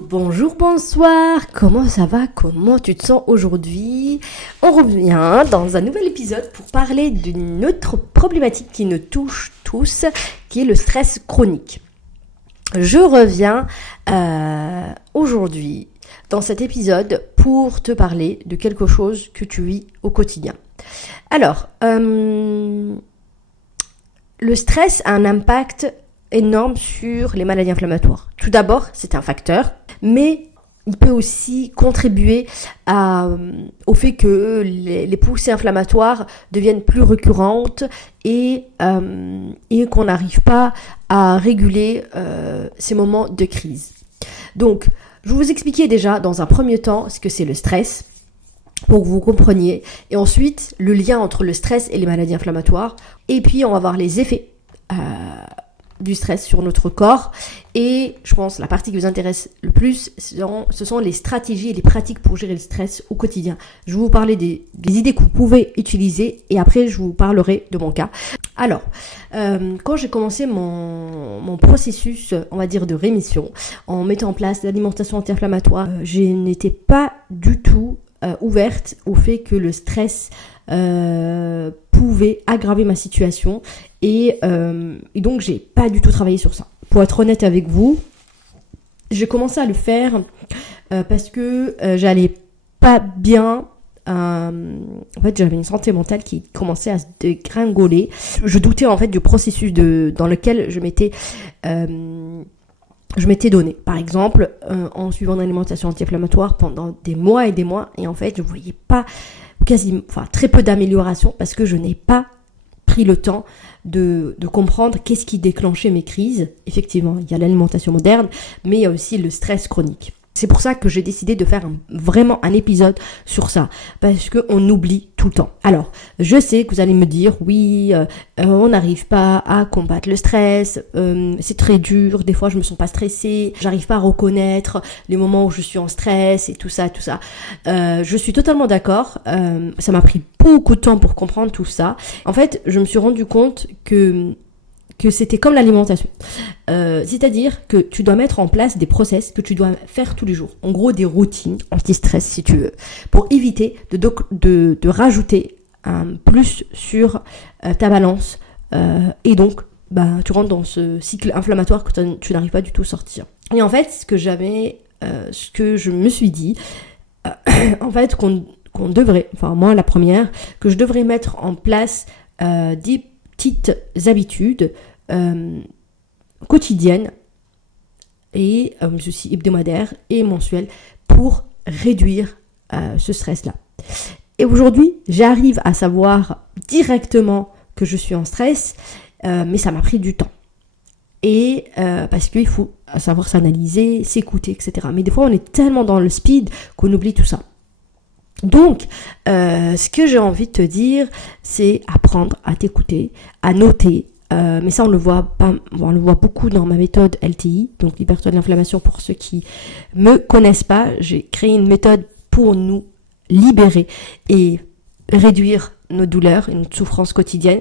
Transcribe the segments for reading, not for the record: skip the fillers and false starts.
Bonjour, bonsoir, comment ça va? Comment tu te sens aujourd'hui? On revient dans un nouvel épisode pour parler d'une autre problématique qui nous touche tous, qui est le stress chronique. Je reviens aujourd'hui dans cet épisode pour te parler de quelque chose que tu vis au quotidien. Alors, le stress a un impact énorme sur les maladies inflammatoires. Tout d'abord, c'est un facteur, mais il peut aussi contribuer au fait que les poussées inflammatoires deviennent plus récurrentes et qu'on n'arrive pas à réguler ces moments de crise. Donc, je vais vous expliquer déjà dans un premier temps ce que c'est le stress, pour que vous compreniez, et ensuite le lien entre le stress et les maladies inflammatoires, et puis on va voir les effets du stress sur notre corps. Et je pense la partie qui vous intéresse le plus, ce sont les stratégies et les pratiques pour gérer le stress au quotidien. Je vais vous parler des idées que vous pouvez utiliser et après je vous parlerai de mon cas. Alors, quand j'ai commencé mon processus, on va dire, de rémission, en mettant en place l'alimentation anti-inflammatoire, je n'étais pas du tout ouverte au fait que le stress pouvait aggraver ma situation et donc j'ai pas du tout travaillé sur ça. Pour être honnête avec vous, j'ai commencé à le faire parce que j'allais pas bien. En fait, j'avais une santé mentale qui commençait à se dégringoler. Je doutais en fait du processus dans lequel je m'étais donné. Par exemple, en suivant une alimentation anti-inflammatoire pendant des mois, et en fait, je voyais pas très peu d'amélioration parce que je n'ai pas pris le temps de comprendre qu'est-ce qui déclenchait mes crises. Effectivement, il y a l'alimentation moderne, mais il y a aussi le stress chronique. C'est pour ça que j'ai décidé de faire vraiment un épisode sur ça, parce qu'on oublie tout le temps. Alors, je sais que vous allez me dire, oui, on n'arrive pas à combattre le stress, c'est très dur, des fois je me sens pas stressée, j'arrive pas à reconnaître les moments où je suis en stress et tout ça. Je suis totalement d'accord, ça m'a pris beaucoup de temps pour comprendre tout ça. En fait, je me suis rendu compte que c'était comme l'alimentation. C'est-à-dire que tu dois mettre en place des process que tu dois faire tous les jours. En gros, des routines anti-stress, si tu veux, pour éviter de rajouter un plus sur ta balance. Et donc, tu rentres dans ce cycle inflammatoire que tu n'arrives pas du tout à sortir. Et en fait, ce que je me suis dit, en fait, qu'on devrait, enfin moi la première, que je devrais mettre en place des petites habitudes quotidiennes et aussi hebdomadaires et mensuelles pour réduire ce stress-là. Et aujourd'hui, j'arrive à savoir directement que je suis en stress, mais ça m'a pris du temps. Et parce qu'il faut savoir s'analyser, s'écouter, etc. Mais des fois, on est tellement dans le speed qu'on oublie tout ça. Donc, ce que j'ai envie de te dire, c'est apprendre à t'écouter, à noter. Mais ça, on le voit beaucoup dans ma méthode LTI, donc liberté de l'inflammation. Pour ceux qui me connaissent pas, j'ai créé une méthode pour nous libérer et réduire nos douleurs et notre souffrance quotidienne.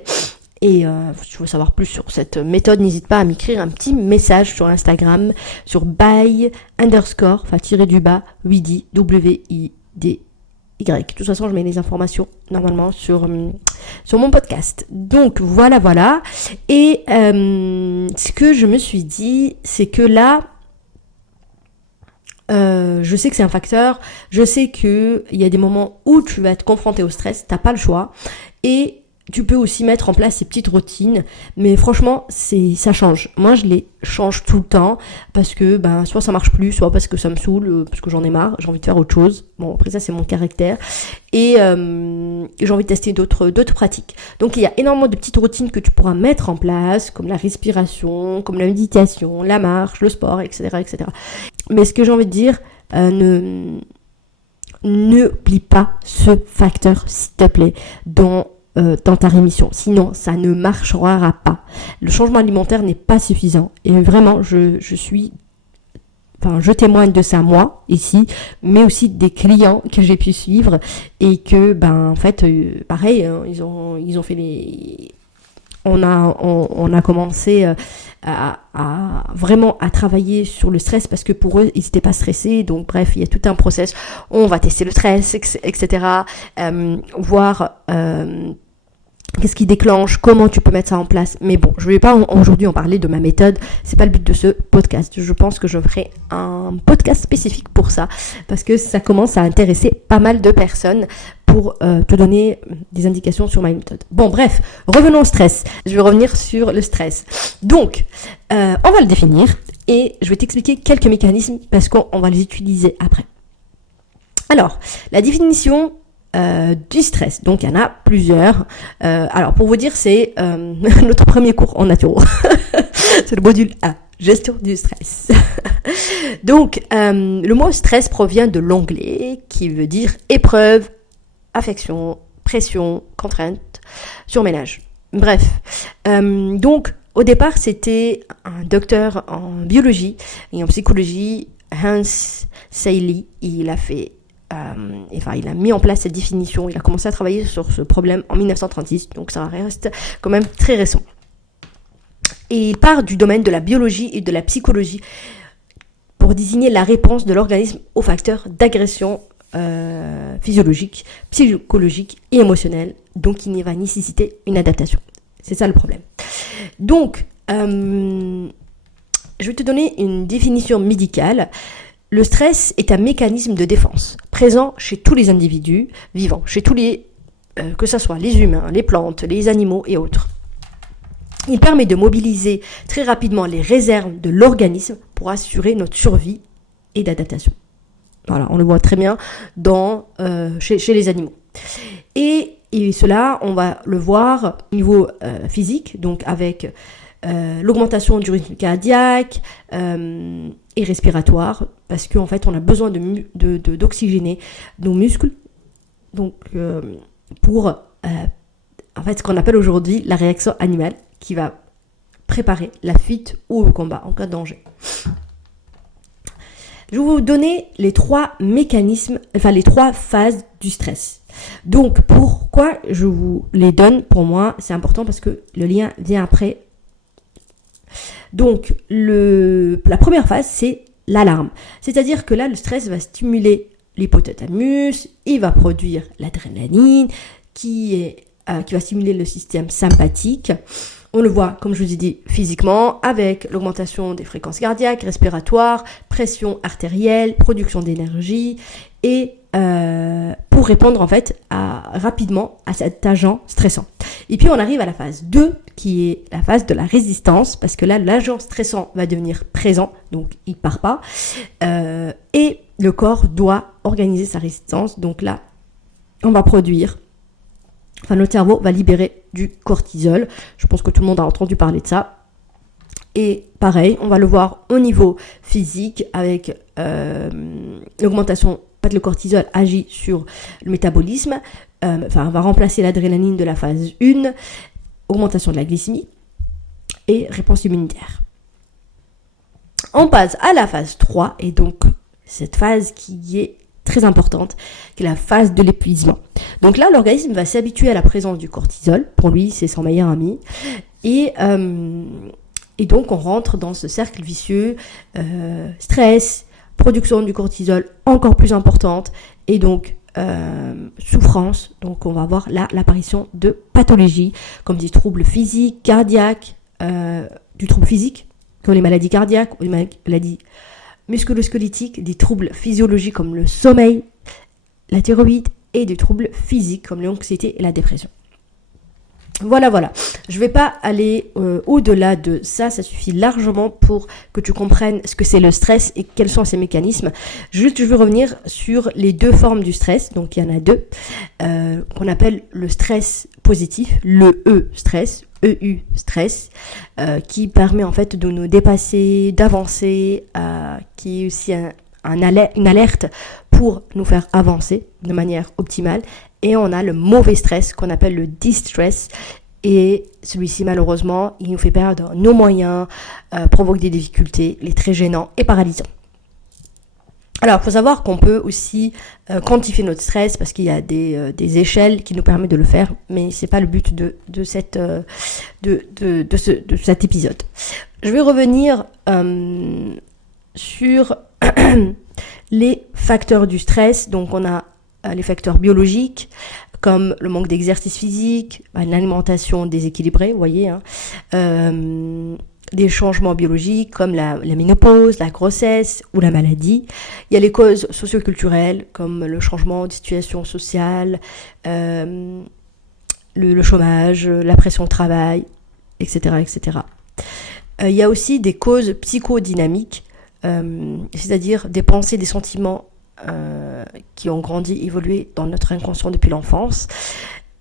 Et si tu veux savoir plus sur cette méthode, n'hésite pas à m'écrire un petit message sur Instagram, sur by__WIDI, WID. De toute façon, je mets les informations normalement sur mon podcast. Donc voilà. Et ce que je me suis dit, c'est que là, je sais que c'est un facteur. Je sais qu'il y a des moments où tu vas être confronté au stress, t'as pas le choix. Et tu peux aussi mettre en place ces petites routines, mais franchement, ça change. Moi, je les change tout le temps parce que soit ça marche plus, soit parce que ça me saoule, parce que j'en ai marre, j'ai envie de faire autre chose. Bon, après ça, c'est mon caractère. Et j'ai envie de tester d'autres pratiques. Donc, il y a énormément de petites routines que tu pourras mettre en place, comme la respiration, comme la méditation, la marche, le sport, etc., etc. Mais ce que j'ai envie de dire, n'oublie pas ce facteur, s'il te plaît, dans ta rémission. Sinon, ça ne marchera pas. Le changement alimentaire n'est pas suffisant. Et vraiment, je témoigne de ça moi, ici, mais aussi des clients que j'ai pu suivre et que, pareil, ils ont fait on a commencé vraiment à travailler sur le stress parce que pour eux, ils n'étaient pas stressés. Donc bref, il y a tout un process. On va tester le stress, etc. Voir qu'est-ce qui déclenche, comment tu peux mettre ça en place. Mais bon, je ne vais pas aujourd'hui en parler de ma méthode. C'est pas le but de ce podcast. Je pense que je ferai un podcast spécifique pour ça parce que ça commence à intéresser pas mal de personnes pour te donner des indications sur ma méthode. Bon, bref, revenons au stress. Je vais revenir sur le stress. Donc, on va le définir et je vais t'expliquer quelques mécanismes parce qu'on va les utiliser après. Alors, la définition du stress. Donc, il y en a plusieurs. Alors, pour vous dire, c'est notre premier cours en naturo. C'est le module 1, gestion du stress. Donc, le mot stress provient de l'anglais qui veut dire épreuve, affection, pression, contrainte, surménage. Bref. Donc, au départ, c'était un docteur en biologie et en psychologie, Hans Selye. Il a mis en place cette définition. Il a commencé à travailler sur ce problème en 1936, donc ça reste quand même très récent. Et il part du domaine de la biologie et de la psychologie pour désigner la réponse de l'organisme aux facteurs d'agression physiologique, psychologique et émotionnelle, donc il va nécessiter une adaptation. C'est ça le problème. Donc, je vais te donner une définition médicale. Le stress est un mécanisme de défense présent chez tous les individus vivants, chez tous les, que ce soit les humains, les plantes, les animaux et autres. Il permet de mobiliser très rapidement les réserves de l'organisme pour assurer notre survie et d'adaptation. Voilà, on le voit très bien chez les animaux. Et cela, on va le voir au niveau physique, donc avec l'augmentation du rythme cardiaque et respiratoire, parce qu'en fait, on a besoin d'oxygéner nos muscles, donc pour en fait ce qu'on appelle aujourd'hui la réaction animale, qui va préparer la fuite ou le combat en cas de danger. Je vais vous donner les trois phases du stress. Donc, pourquoi je vous les donne? Pour moi, c'est important parce que le lien vient après. Donc, la première phase, c'est l'alarme. C'est-à-dire que là, le stress va stimuler l'hypothalamus, il va produire l'adrénaline qui va stimuler le système sympathique. On le voit, comme je vous ai dit, physiquement, avec l'augmentation des fréquences cardiaques, respiratoires, pression artérielle, production d'énergie, et pour répondre en fait rapidement à cet agent stressant. Et puis on arrive à la phase 2, qui est la phase de la résistance, parce que là, l'agent stressant va devenir présent, donc il part pas, et le corps doit organiser sa résistance. Donc là, notre cerveau va libérer du cortisol. Je pense que tout le monde a entendu parler de ça. Et pareil, on va le voir au niveau physique avec l'augmentation. En fait, le cortisol agit sur le métabolisme. Va remplacer l'adrénaline de la phase 1, augmentation de la glycémie et réponse immunitaire. On passe à la phase 3, et donc cette phase qui est très importante, qui est la phase de l'épuisement. Donc là, l'organisme va s'habituer à la présence du cortisol. Pour lui, c'est son meilleur ami. Et donc, on rentre dans ce cercle vicieux, stress, production du cortisol encore plus importante, et donc souffrance. Donc, on va avoir là l'apparition de pathologies, comme des troubles physiques, cardiaques, du trouble physique, comme les maladies cardiaques, ou les maladies musculo-squelettiques, des troubles physiologiques comme le sommeil, la thyroïde, et des troubles physiques comme l'anxiété et la dépression. Voilà. Je ne vais pas aller au-delà de ça, ça suffit largement pour que tu comprennes ce que c'est le stress et quels sont ses mécanismes. Juste, je veux revenir sur les deux formes du stress. Donc, il y en a deux, qu'on appelle le stress positif, le E-stress, EU stress, qui permet en fait de nous dépasser, d'avancer, qui est aussi une alerte pour nous faire avancer de manière optimale. Et on a le mauvais stress qu'on appelle le distress, et celui-ci malheureusement il nous fait perdre nos moyens, provoque des difficultés, il est très gênant et paralysant. Alors, il faut savoir qu'on peut aussi quantifier notre stress parce qu'il y a des échelles qui nous permettent de le faire, mais c'est pas le but de cet épisode. Je vais revenir sur les facteurs du stress. Donc, on a les facteurs biologiques, comme le manque d'exercice physique, une alimentation déséquilibrée, vous voyez, des changements biologiques comme la ménopause, la grossesse ou la maladie. Il y a les causes socioculturelles comme le changement de situation sociale, le chômage, la pression au travail, etc. etc. Il y a aussi des causes psychodynamiques, c'est-à-dire des pensées, des sentiments qui ont grandi, évolué dans notre inconscient depuis l'enfance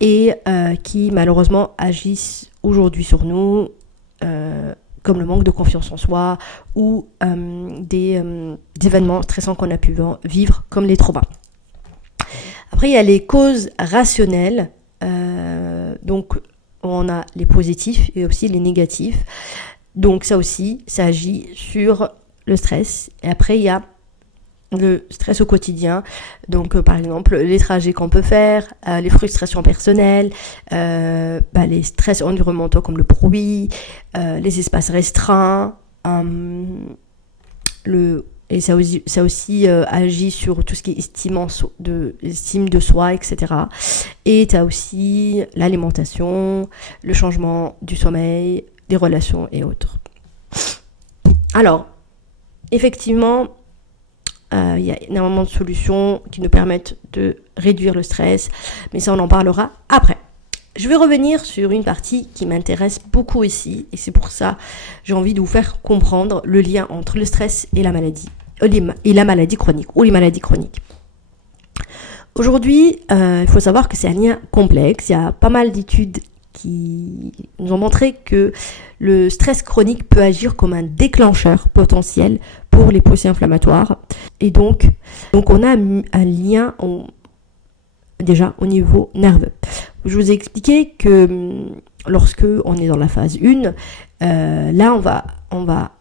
et qui malheureusement agissent aujourd'hui sur nous, comme le manque de confiance en soi ou des événements stressants qu'on a pu vivre, comme les traumas. Après, il y a les causes rationnelles, donc on a les positifs et aussi les négatifs. Donc ça aussi, ça agit sur le stress. Et après, il y a le stress au quotidien, donc par exemple les trajets qu'on peut faire, les frustrations personnelles, les stress environnementaux comme le bruit, les espaces restreints, et ça aussi agit sur tout ce qui est estime de soi, etc. Et tu as aussi l'alimentation, le changement du sommeil, des relations et autres. Alors, effectivement, il y a énormément de solutions qui nous permettent de réduire le stress, mais ça on en parlera après. Je vais revenir sur une partie qui m'intéresse beaucoup ici, et c'est pour ça que j'ai envie de vous faire comprendre le lien entre le stress et la maladie, la maladie chronique, ou les maladies chroniques. Aujourd'hui, il faut savoir que c'est un lien complexe, il y a pas mal d'études qui nous ont montré que le stress chronique peut agir comme un déclencheur potentiel pour les poussées inflammatoires. Et donc on a un lien déjà au niveau nerveux. Je vous ai expliqué que lorsque on est dans la phase 1, là on va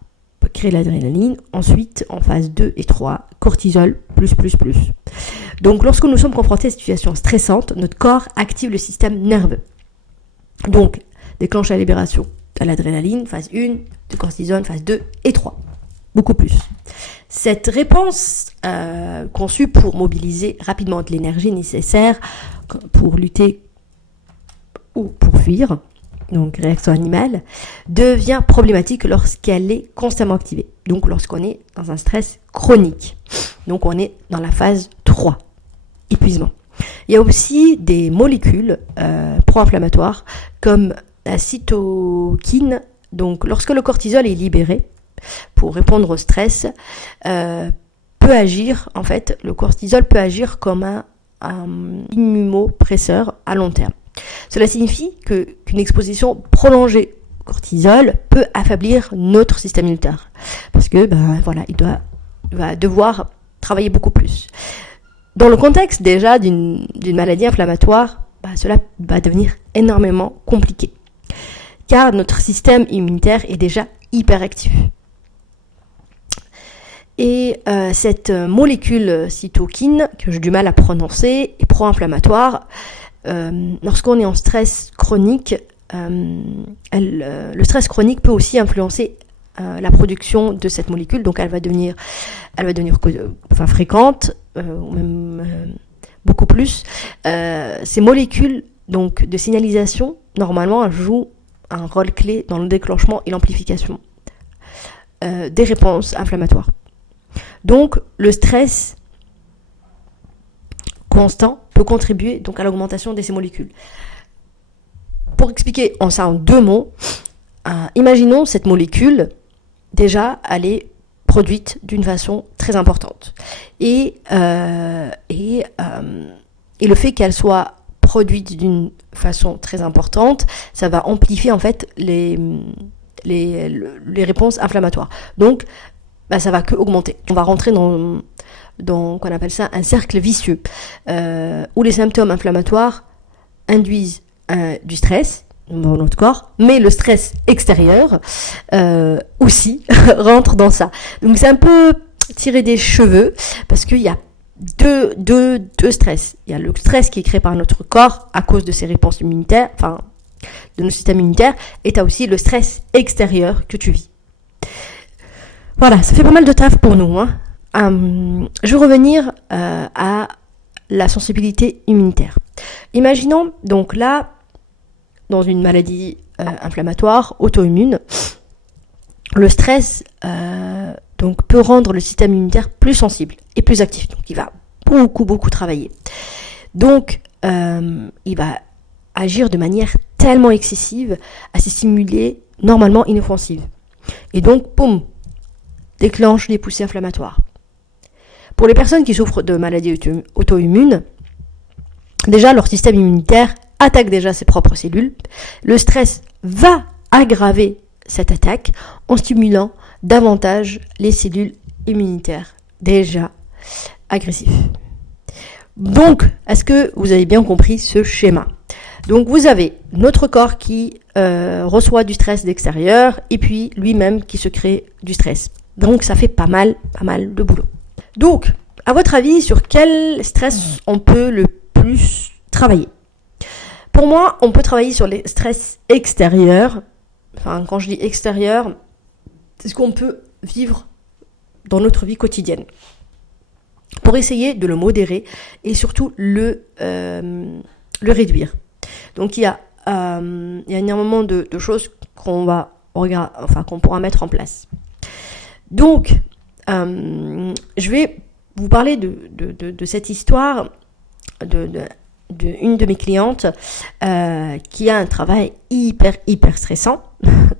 créer l'adrénaline. Ensuite, en phase 2 et 3, cortisol, plus. Donc lorsque nous sommes confrontés à une situation stressante, notre corps active le système nerveux. Donc, déclenche la libération de l'adrénaline, phase 1, de cortisol, phase 2 et 3. Beaucoup plus. Cette réponse conçue pour mobiliser rapidement de l'énergie nécessaire pour lutter ou pour fuir, donc réaction animale, devient problématique lorsqu'elle est constamment activée. Donc lorsqu'on est dans un stress chronique. Donc on est dans la phase 3, épuisement. Il y a aussi des molécules pro-inflammatoires comme la cytokine. Donc lorsque le cortisol est libéré pour répondre au stress, le cortisol peut agir comme un immunopresseur à long terme. Cela signifie qu'une exposition prolongée au cortisol peut affaiblir notre système immunitaire parce que il va devoir travailler beaucoup plus. Dans le contexte déjà d'une maladie inflammatoire, cela va devenir énormément compliqué car notre système immunitaire est déjà hyperactif. Et cette molécule cytokine, que j'ai du mal à prononcer, est pro-inflammatoire. Lorsqu'on est en stress chronique, le stress chronique peut aussi influencer la production de cette molécule, donc elle va devenir fréquente, ou même beaucoup plus. Ces molécules donc de signalisation, normalement, elles jouent un rôle clé dans le déclenchement et l'amplification des réponses inflammatoires. Donc, le stress constant peut contribuer donc à l'augmentation de ces molécules. Pour expliquer en 2 mots, imaginons cette molécule, déjà, elle est produite d'une façon très importante. Et le fait qu'elle soit produite d'une façon très importante, ça va amplifier en fait les réponses inflammatoires. Donc, ça va que augmenter. On va rentrer dans qu'on appelle ça un cercle vicieux, où les symptômes inflammatoires induisent du stress dans notre corps, mais le stress extérieur aussi rentre dans ça. Donc c'est un peu tirer des cheveux parce qu'il y a deux stress. Il y a le stress qui est créé par notre corps à cause de ses réponses immunitaires, enfin, de nos systèmes immunitaires, et tu as aussi le stress extérieur que tu vis. Voilà, ça fait pas mal de taf pour nous. Je vais revenir à la sensibilité immunitaire. Imaginons donc là, dans une maladie inflammatoire, auto-immune, le stress donc peut rendre le système immunitaire plus sensible et plus actif. Donc il va beaucoup travailler. Donc il va agir de manière tellement excessive à se simuler normalement inoffensive. Et donc, boum, déclenche des poussées inflammatoires. Pour les personnes qui souffrent de maladies auto-immunes, déjà leur système immunitaire attaque déjà ses propres cellules. Le stress va aggraver cette attaque en stimulant davantage les cellules immunitaires déjà agressives. Donc, est-ce que vous avez bien compris ce schéma ? Donc, vous avez notre corps qui reçoit du stress d'extérieur et puis lui-même qui se crée du stress. Donc, ça fait pas mal de boulot. Donc, à votre avis, sur quel stress on peut le plus travailler ? Pour moi, on peut travailler sur les stress extérieurs. Enfin, quand je dis extérieur, c'est ce qu'on peut vivre dans notre vie quotidienne. Pour essayer de le modérer et surtout le réduire. Donc, il y a énormément de choses qu'on pourra mettre en place. Donc, je vais vous parler de cette histoire d'une de mes clientes qui a un travail hyper stressant.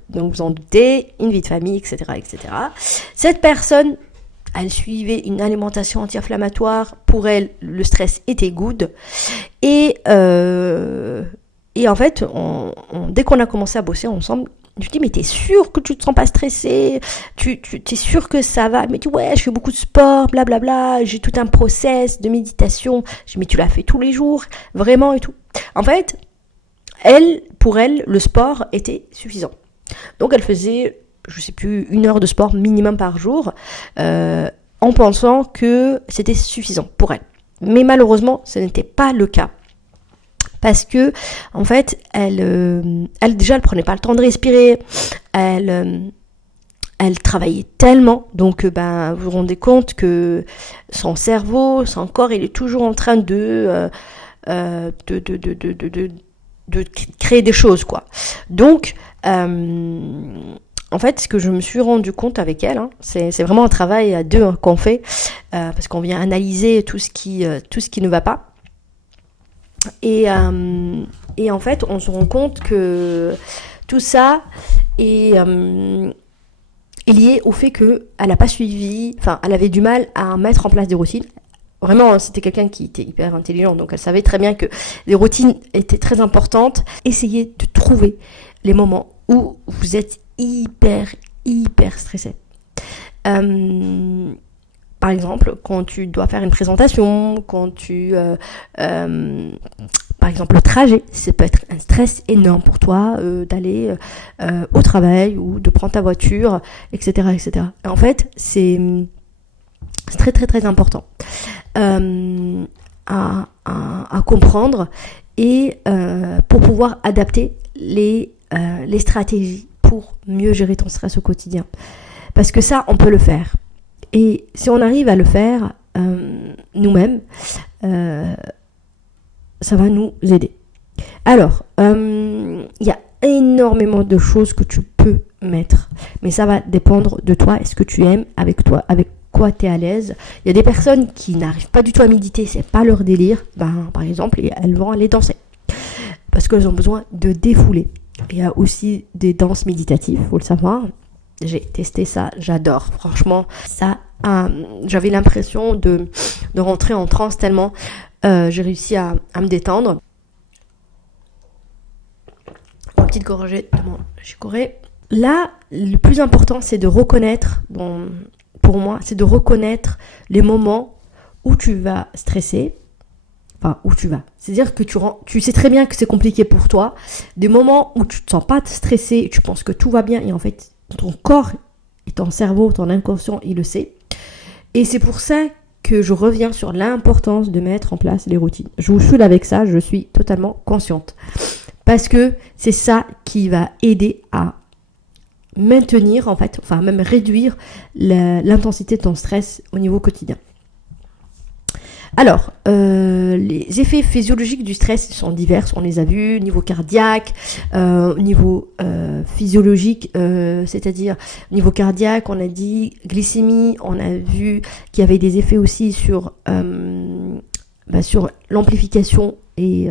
Donc, vous en doutez, une vie de famille, etc. Cette personne, elle suivait une alimentation anti-inflammatoire. Pour elle, le stress était good. Et en fait, dès qu'on a commencé à bosser ensemble, je lui dis, mais t'es sûr que tu te sens pas stressé? T'es sûr que ça va? Elle me dit, ouais, je fais beaucoup de sport, blablabla, j'ai tout un process de méditation. Je dis, mais tu l'as fait tous les jours, vraiment et tout. En fait, pour elle, le sport était suffisant. Donc, elle faisait, je sais plus, 1 heure de sport minimum par jour, en pensant que c'était suffisant pour elle. Mais malheureusement, ce n'était pas le cas. Parce que, en fait, elle prenait pas le temps de respirer. Elle travaillait tellement. Donc, vous vous rendez compte que son cerveau, son corps, il est toujours en train de créer des choses, quoi. Donc, en fait, ce que je me suis rendu compte avec elle, c'est vraiment un travail à deux qu'on fait, parce qu'on vient analyser tout ce qui ne va pas. Et en fait, on se rend compte que tout ça est lié au fait qu'elle n'a pas suivi, elle avait du mal à mettre en place des routines. Vraiment, c'était quelqu'un qui était hyper intelligent, donc elle savait très bien que les routines étaient très importantes. Essayez de trouver les moments où vous êtes hyper stressé. Par exemple, quand tu dois faire une présentation, quand par exemple, le trajet, ça peut être un stress énorme pour toi d'aller au travail ou de prendre ta voiture, etc. Et en fait, c'est très important à comprendre et pour pouvoir adapter les stratégies pour mieux gérer ton stress au quotidien. Parce que ça, on peut le faire. Et si on arrive à le faire nous-mêmes, ça va nous aider. Alors, il y a énormément de choses que tu peux mettre, mais ça va dépendre de toi. Est-ce que tu aimes avec quoi tu es à l'aise? Il y a des personnes qui n'arrivent pas du tout à méditer, c'est pas leur délire. Par exemple, elles vont aller danser parce qu'elles ont besoin de défouler. Il y a aussi des danses méditatives, faut le savoir. J'ai testé ça, j'adore. Franchement, ça, j'avais l'impression de rentrer en transe tellement j'ai réussi à me détendre. Une petite gorgée de mon chicorée. Là, le plus important, c'est de reconnaître, pour moi, c'est de reconnaître les moments où tu vas stresser. Enfin, où tu vas. C'est-à-dire que tu sais très bien que c'est compliqué pour toi. Des moments où tu ne te sens pas stressé, tu penses que tout va bien et en fait, ton corps et ton cerveau, ton inconscient, il le sait. Et c'est pour ça que je reviens sur l'importance de mettre en place les routines. Je vous saoule avec ça, je suis totalement consciente. Parce que c'est ça qui va aider à maintenir, en fait, enfin même réduire l'intensité de ton stress au niveau quotidien. Alors, les effets physiologiques du stress sont divers, on les a vus, niveau cardiaque, niveau physiologique, c'est-à-dire niveau cardiaque, on a dit glycémie, on a vu qu'il y avait des effets aussi sur l'amplification et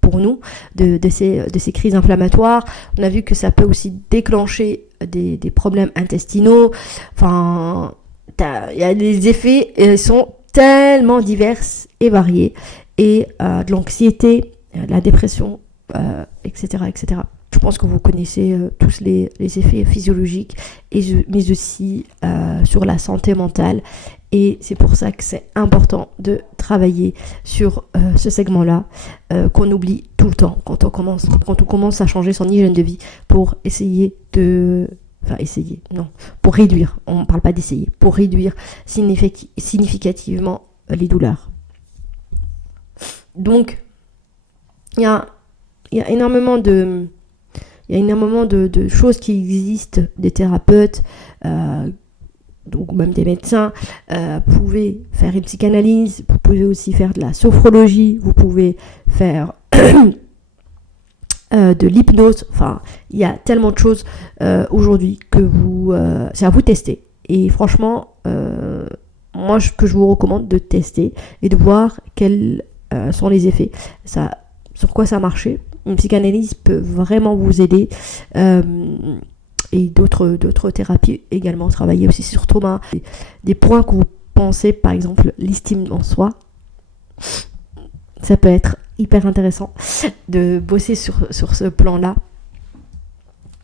pour nous de ces crises inflammatoires. On a vu que ça peut aussi déclencher des problèmes intestinaux. Enfin, il y a des effets, ils sont tellement diverses et variées, et de l'anxiété, la dépression, etc., etc. Je pense que vous connaissez tous les effets physiologiques, mais aussi sur la santé mentale, et c'est pour ça que c'est important de travailler sur ce segment-là, qu'on oublie tout le temps quand on commence à changer son hygiène de vie pour pour réduire, on ne parle pas d'essayer, pour réduire significativement les douleurs. Donc, il y a énormément de choses qui existent, des thérapeutes, donc même des médecins. Vous pouvez faire une psychanalyse, vous pouvez aussi faire de la sophrologie, vous pouvez faire de l'hypnose. Enfin, il y a tellement de choses aujourd'hui que c'est à vous de tester. Et franchement, moi, que je vous recommande de tester et de voir quels sont les effets, sur quoi ça a marché. Une psychanalyse peut vraiment vous aider, et d'autres thérapies également, travailler aussi sur trauma. Des points que vous pensez, par exemple l'estime en soi, ça peut être hyper intéressant de bosser sur ce plan-là.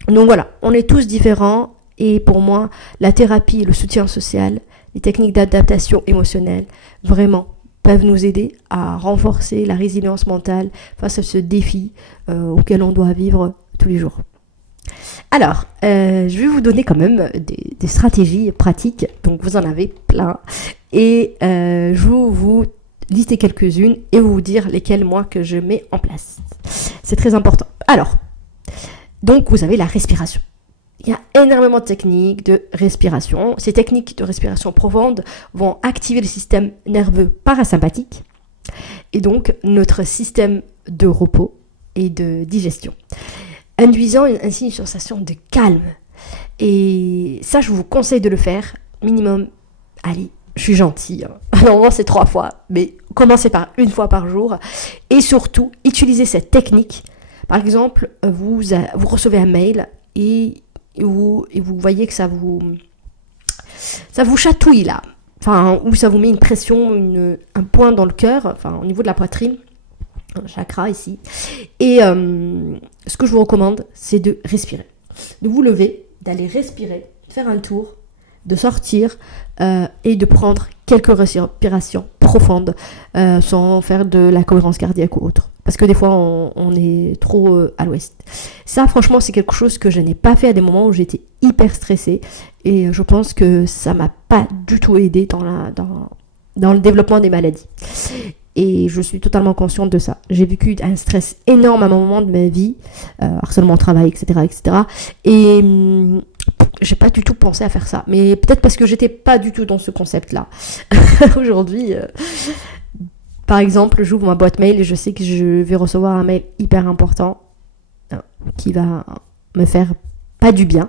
Donc voilà, on est tous différents, et pour moi, la thérapie, le soutien social, les techniques d'adaptation émotionnelle, vraiment peuvent nous aider à renforcer la résilience mentale face à ce défi auquel on doit vivre tous les jours. Alors, je vais vous donner quand même des stratégies pratiques, donc vous en avez plein, et je vais vous lister quelques-unes et vous dire lesquelles moi que je mets en place. C'est très important. Alors, donc vous avez la respiration. Il y a énormément de techniques de respiration. Ces techniques de respiration profonde vont activer le système nerveux parasympathique et donc notre système de repos et de digestion, induisant ainsi une sensation de calme. Et ça, je vous conseille de le faire minimum, allez, je suis gentille, normalement c'est 3 fois, mais commencez par 1 fois par jour, et surtout, utilisez cette technique. Par exemple, vous recevez un mail et vous voyez que ça vous chatouille là, enfin, ou ça vous met une pression, un point dans le cœur, enfin au niveau de la poitrine, un chakra ici. Et ce que je vous recommande, c'est de respirer, de vous lever, d'aller respirer, de faire un tour, de sortir et de prendre quelques respirations profondes sans faire de la cohérence cardiaque ou autre. Parce que des fois, on est trop à l'ouest. Ça, franchement, c'est quelque chose que je n'ai pas fait à des moments où j'étais hyper stressée. Et je pense que ça m'a pas du tout aidé dans le développement des maladies. Et je suis totalement consciente de ça. J'ai vécu un stress énorme à un moment de ma vie, harcèlement au travail, etc., etc. Et j'ai pas du tout pensé à faire ça. Mais peut-être parce que j'étais pas du tout dans ce concept-là. Aujourd'hui, par exemple, j'ouvre ma boîte mail et je sais que je vais recevoir un mail hyper important qui va me faire pas du bien.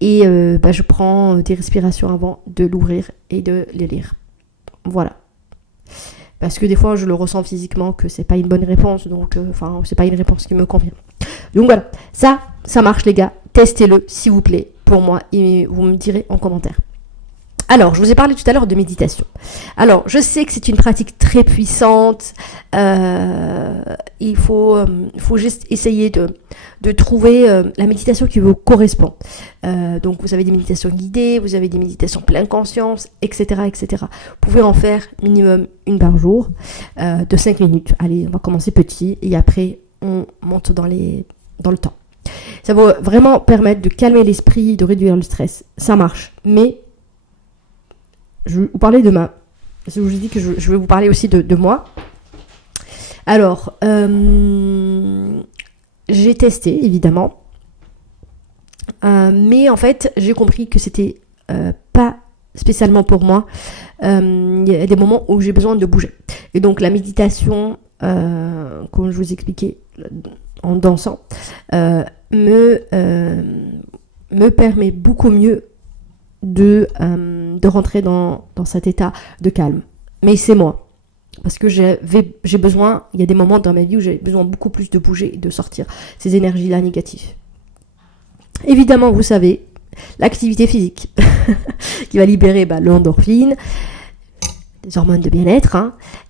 Et je prends des respirations avant de l'ouvrir et de les lire. Voilà. Parce que des fois, je le ressens physiquement que c'est pas une bonne réponse. Donc, c'est pas une réponse qui me convient. Donc voilà. Ça marche, les gars. Testez-le, s'il vous plaît, pour moi. Et vous me direz en commentaire. Alors, je vous ai parlé tout à l'heure de méditation. Alors, je sais que c'est une pratique très puissante. Il faut juste essayer de trouver la méditation qui vous correspond. Donc, vous avez des méditations guidées, vous avez des méditations pleine conscience, etc., etc. Vous pouvez en faire minimum 1 par jour, de 5 minutes. Allez, on va commencer petit et après, on monte dans le temps. Ça va vraiment permettre de calmer l'esprit, de réduire le stress. Ça marche, mais je vais vous parler de je vous dis que je vais vous parler aussi de moi. Alors, j'ai testé, évidemment. Mais en fait, j'ai compris que c'était pas spécialement pour moi. Il y a des moments où j'ai besoin de bouger. Et donc, la méditation, comme je vous expliquais, en dansant, me permet beaucoup mieux de rentrer dans cet état de calme. Mais c'est moi. Parce que j'ai besoin, il y a des moments dans ma vie où j'ai besoin beaucoup plus de bouger et de sortir ces énergies-là négatives. Évidemment, vous savez, l'activité physique qui va libérer l'endorphine, des hormones de bien-être,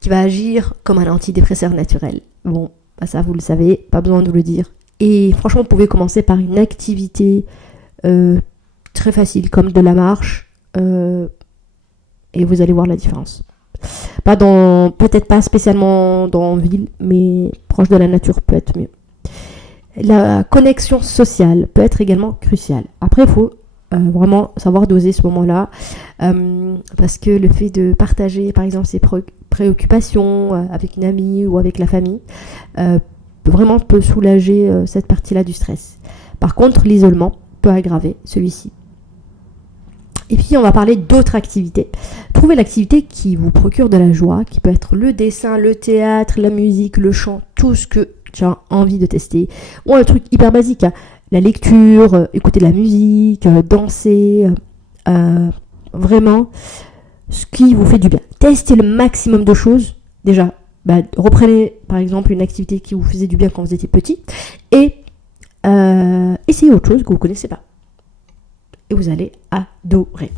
qui va agir comme un antidépresseur naturel. Bon, ça vous le savez, pas besoin de vous le dire. Et franchement, vous pouvez commencer par une activité très facile, comme de la marche, et vous allez voir la différence. Peut-être pas spécialement dans ville, mais proche de la nature peut être mieux. La connexion sociale peut être également cruciale. Après, il faut vraiment savoir doser ce moment-là, parce que le fait de partager, par exemple, ses préoccupations avec une amie ou avec la famille, peut soulager cette partie-là du stress. Par contre, l'isolement peut aggraver celui-ci. Et puis, on va parler d'autres activités. Trouvez l'activité qui vous procure de la joie, qui peut être le dessin, le théâtre, la musique, le chant, tout ce que tu as envie de tester. Ou un truc hyper basique, la lecture, écouter de la musique, danser, vraiment ce qui vous fait du bien. Testez le maximum de choses. Déjà, reprenez par exemple une activité qui vous faisait du bien quand vous étiez petit et essayez autre chose que vous ne connaissez pas. Et vous allez adorer.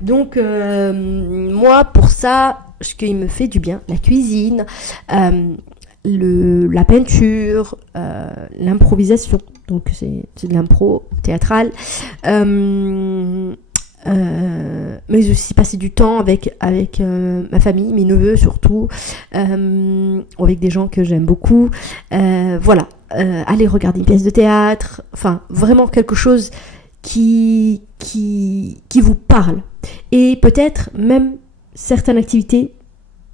Donc, moi, pour ça, ce qui me fait du bien, la cuisine, la peinture, l'improvisation, donc c'est de l'impro théâtrale, mais aussi passer du temps avec ma famille, mes neveux surtout, avec des gens que j'aime beaucoup, voilà, aller regarder une pièce de théâtre, enfin vraiment quelque chose qui vous parle, et peut-être même certaines activités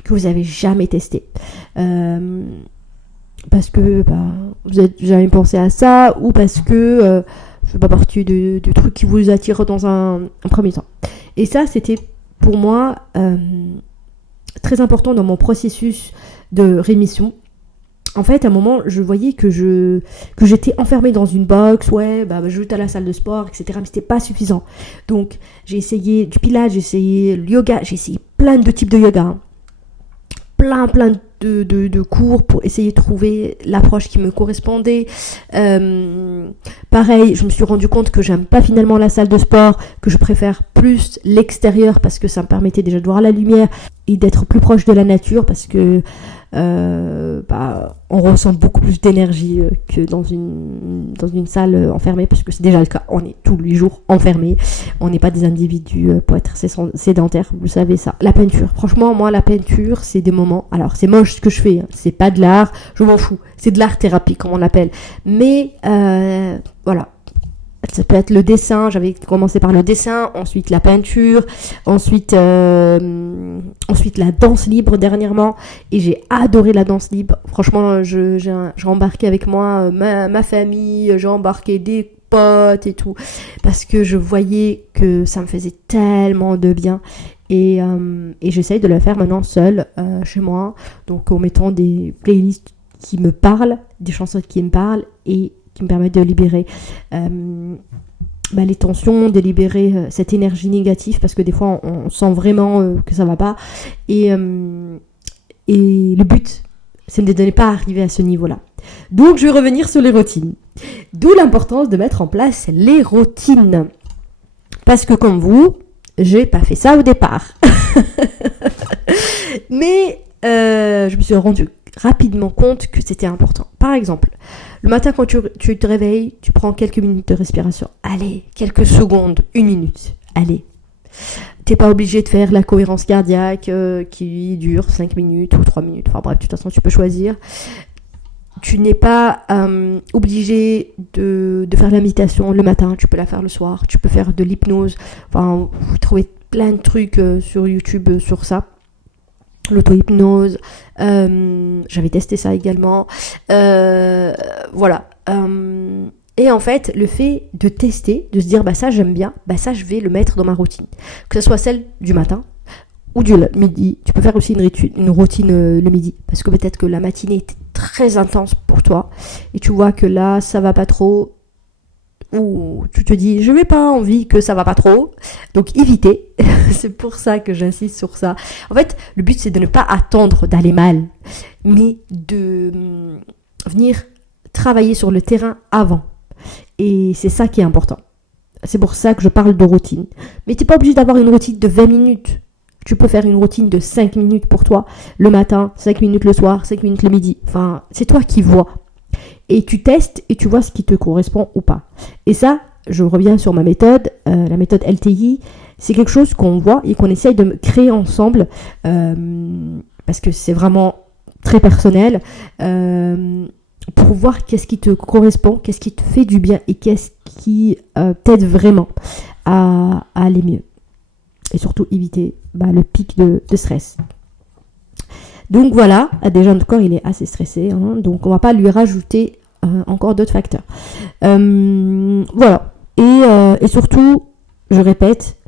que vous avez jamais testées, parce que vous n'avez jamais pensé à ça, ou parce que ça fait pas partie du truc qui vous attire dans un premier temps. Et ça, c'était pour moi très important dans mon processus de rémission. En fait, à un moment, je voyais que j'étais enfermée dans une box, je vais à la salle de sport, etc. Mais c'était pas suffisant. Donc, j'ai essayé du pilates, j'ai essayé le yoga, j'ai essayé plein de types de yoga. Plein de cours pour essayer de trouver l'approche qui me correspondait. Pareil, je me suis rendu compte que j'aime pas finalement la salle de sport, que je préfère plus l'extérieur parce que ça me permettait déjà de voir la lumière et d'être plus proche de la nature, parce que on ressent beaucoup plus d'énergie que dans une salle enfermée, parce que c'est déjà le cas, on est tous les jours enfermés, on n'est pas des individus pour être sédentaires, vous savez ça. La peinture, franchement, moi la peinture, c'est des moments, alors c'est moche ce que je fais, c'est pas de l'art, je m'en fous, c'est de l'art thérapie comme on l'appelle, mais voilà. Ça peut être le dessin, j'avais commencé par le dessin, ensuite la peinture, ensuite la danse libre dernièrement, et j'ai adoré la danse libre. Franchement, j'ai embarqué avec moi ma famille, j'ai embarqué des potes et tout, parce que je voyais que ça me faisait tellement de bien. Et j'essaye de le faire maintenant seule, chez moi, donc en mettant des playlists qui me parlent, des chansons qui me parlent, et qui me permettent de libérer les tensions, de libérer cette énergie négative, parce que des fois on sent vraiment que ça va pas, et le but c'est de ne pas arriver à ce niveau-là. Donc je vais revenir sur les routines, d'où l'importance de mettre en place les routines, parce que comme vous, j'ai pas fait ça au départ. Mais je me suis rendu rapidement compte que c'était important. Par exemple, le matin quand tu te réveilles, tu prends quelques minutes de respiration. Allez, quelques secondes, 1 minute. Allez. T'es pas obligé de faire la cohérence cardiaque qui dure 5 minutes ou 3 minutes. Enfin bref, de toute façon, tu peux choisir. Tu n'es pas obligé de faire la méditation le matin, tu peux la faire le soir, tu peux faire de l'hypnose. Enfin, vous trouvez plein de trucs sur YouTube sur ça. L'auto-hypnose, j'avais testé ça également. Voilà. Et en fait, le fait de tester, de se dire, ça j'aime bien, ça je vais le mettre dans ma routine. Que ce soit celle du matin ou du midi. Tu peux faire aussi une routine le midi. Parce que peut-être que la matinée était très intense pour toi. Et tu vois que là, ça va pas trop. Ou tu te dis, je n'ai pas envie que ça va pas trop. Donc éviter. C'est pour ça que j'insiste sur ça. En fait, le but c'est de ne pas attendre d'aller mal. Mais de venir travailler sur le terrain avant. Et c'est ça qui est important. C'est pour ça que je parle de routine. Mais tu n'es pas obligé d'avoir une routine de 20 minutes. Tu peux faire une routine de 5 minutes pour toi. Le matin, 5 minutes le soir, 5 minutes le midi. Enfin, c'est toi qui vois. Et tu testes et tu vois ce qui te correspond ou pas. Et ça, je reviens sur ma méthode, la méthode LTI. C'est quelque chose qu'on voit et qu'on essaye de créer ensemble. Parce que c'est vraiment très personnel. Pour voir qu'est-ce qui te correspond, qu'est-ce qui te fait du bien et qu'est-ce qui t'aide vraiment à aller mieux. Et surtout éviter le pic de stress. Donc voilà, déjà notre corps il est assez stressé, donc on va pas lui rajouter encore d'autres facteurs. Voilà, et surtout, je répète,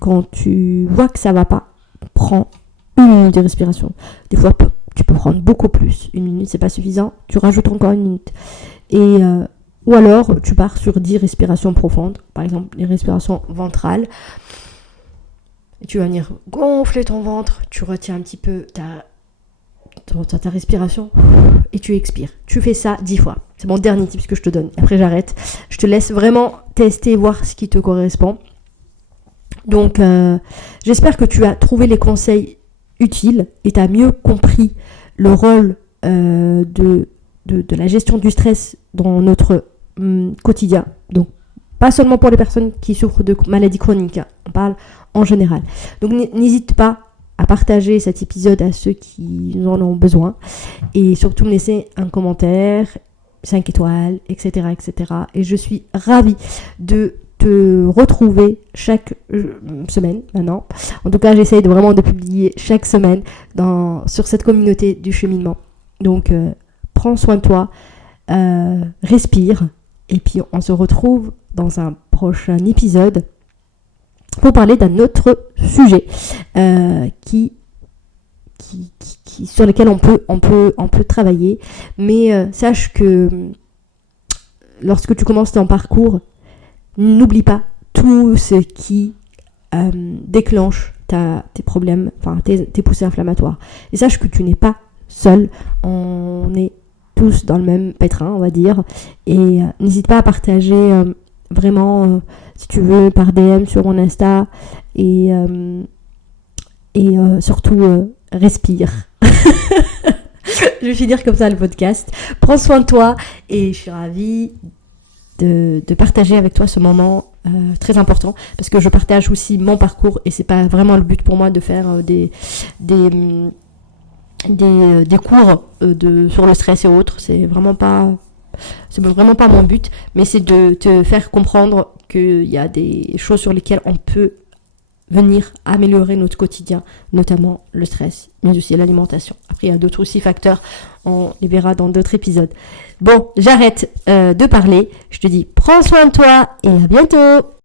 quand tu vois que ça va pas, prends 1 minute de respiration. Des fois, tu peux prendre beaucoup plus. 1 minute, c'est pas suffisant. Tu rajoutes encore 1 minute. Et, ou alors, tu pars sur 10 respirations profondes. Par exemple, les respirations ventrales. Et tu vas venir gonfler ton ventre. Tu retiens un petit peu ta respiration. Et tu expires. Tu fais ça 10 fois. C'est mon dernier tip que je te donne. Après, j'arrête. Je te laisse vraiment tester, voir ce qui te correspond. Donc, j'espère que tu as trouvé les conseils utile et tu as mieux compris le rôle de la gestion du stress dans notre quotidien. Donc, pas seulement pour les personnes qui souffrent de maladies chroniques, on parle en général. Donc, n'hésite pas à partager cet épisode à ceux qui en ont besoin et surtout me laisser un commentaire, 5 étoiles, etc., etc. Et je suis ravie de te retrouver chaque semaine maintenant. En tout cas, j'essaye de publier chaque semaine sur cette communauté du cheminement. Donc, prends soin de toi, respire, et puis on se retrouve dans un prochain épisode pour parler d'un autre sujet sur lequel on peut travailler. Mais sache que lorsque tu commences ton parcours, n'oublie pas tout ce qui déclenche tes problèmes, tes poussées inflammatoires. Et sache que tu n'es pas seul. On est tous dans le même pétrin, on va dire. Et n'hésite pas à partager vraiment, si tu veux, par DM sur mon Insta. Et surtout, respire. Je vais finir comme ça le podcast. Prends soin de toi et je suis ravie de partager avec toi ce moment très important parce que je partage aussi mon parcours et c'est pas vraiment le but pour moi de faire des cours sur le stress et autres. C'est vraiment pas mon but, mais c'est de te faire comprendre qu'il y a des choses sur lesquelles on peut venir améliorer notre quotidien, notamment le stress, mais aussi l'alimentation. Après, il y a d'autres aussi facteurs, on les verra dans d'autres épisodes. Bon, j'arrête de parler, je te dis prends soin de toi et à bientôt.